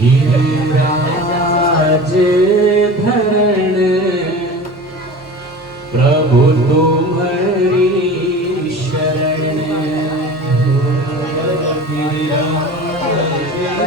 गिरिराज धरण प्रभु तुम्हारी शरण। गिरिराज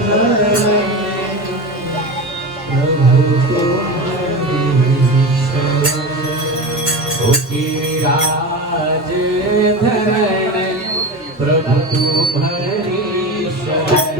धरण प्रभु तुम्हारी शरण। ओ गिरिराज धरण प्रभु तुम्हारी शरण।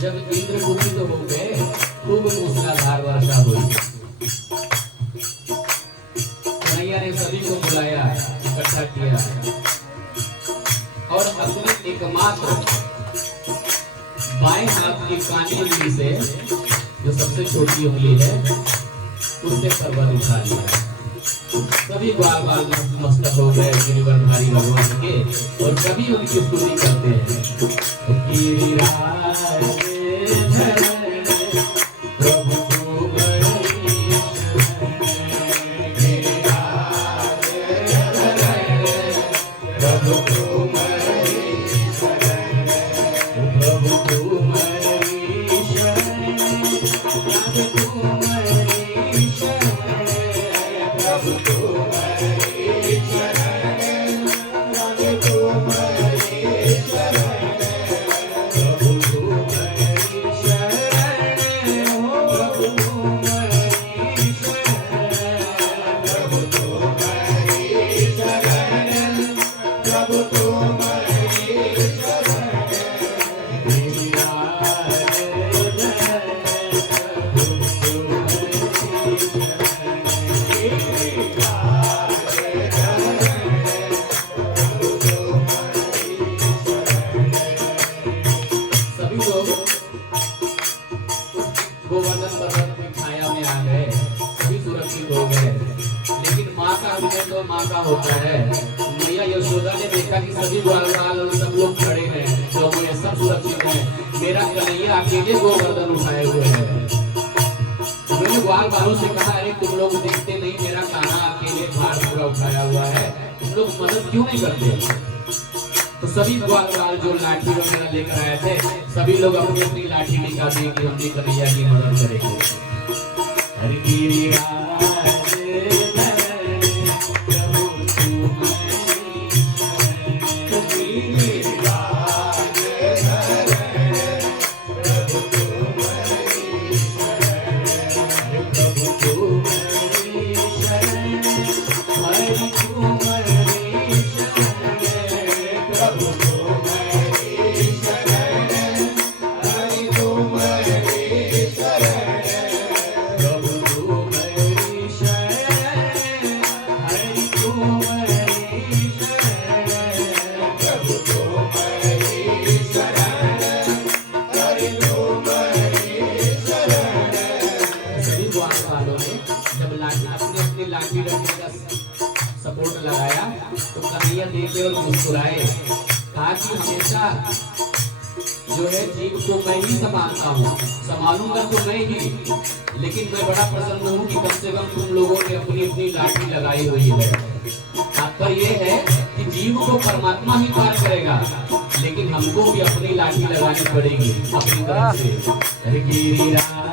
जब इंद्र कुपित हो गए, खूब मूसलाधार वर्षा हुई। कन्हैया ने सभी को बुलाया, इकट्ठा किया और अपने एकमात्र बाएं हाथ की कानी उंगली से, जो सबसे छोटी उंगली है, उससे पर्वत उठा लिया। सभी बाल बाल मस्तक हो गए गिरिवरधारी भगवान के, और सभी उनकी स्तुति करते हैं। गिरिराज धरण प्रभु तुम्हारी गिरिराज धरण प्रभु तुम्हारी प्रभु तुम्हारी शरण। तुम्हारी शरण प्रभु तुम्हारी शरण। तुम्हारी शरण गोवर्धन पर्वत की छाया में आ गए, सभी सुरक्षित हो गए। लेकिन माँ का हृदय तो माँ का होता है। मैया यशोदा ने देखा कि सभी ग्वाल और सब लोग खड़े हैं, तो ये सब सुरक्षित हैं, मेरा कन्हैया अकेले गोवर्धन उठाए हुए है। उन्होंने ग्वाल बालों से कहा, अरे तुम लोग देखते नहीं, मेरा कान्हा अकेले भार पूरा उठाया हुआ है, तुम लोग मदद क्यों नहीं करते? तो सभी ग्वाल जो लाठी वगैरह लेकर आए थे, सभी लोग अपनी अपनी लाठी निकाल दिए कि हम कन्हैया की मदद करेंगे। हरि गिरिराज धरण प्रभु तुम्हारी शरण। गिरिराज धरण प्रभु तुम्हारी शरण। प्रभु तुम्हारी शरण हरि तुम्हारी शरण। प्रभु तुम्हारी शरण हरि तुम्हारी शरण। प्रभु तुम्हारी शरण हंसे और मुस्कुराए। कहा कि हमेशा जो है जीव को मैं ही संभालता हूँ, संभालूंगा तो मैं ही, लेकिन मैं बड़ा प्रसन्न हूँ कि कम से कम तुम लोगों ने अपनी अपनी लाठी लगाई हुई है। तात्पर्य ये है कि जीव को परमात्मा ही पार करेगा, लेकिन हमको भी अपनी लाठी लगानी पड़ेगी अपनी तरफ से। गिरिराज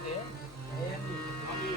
दे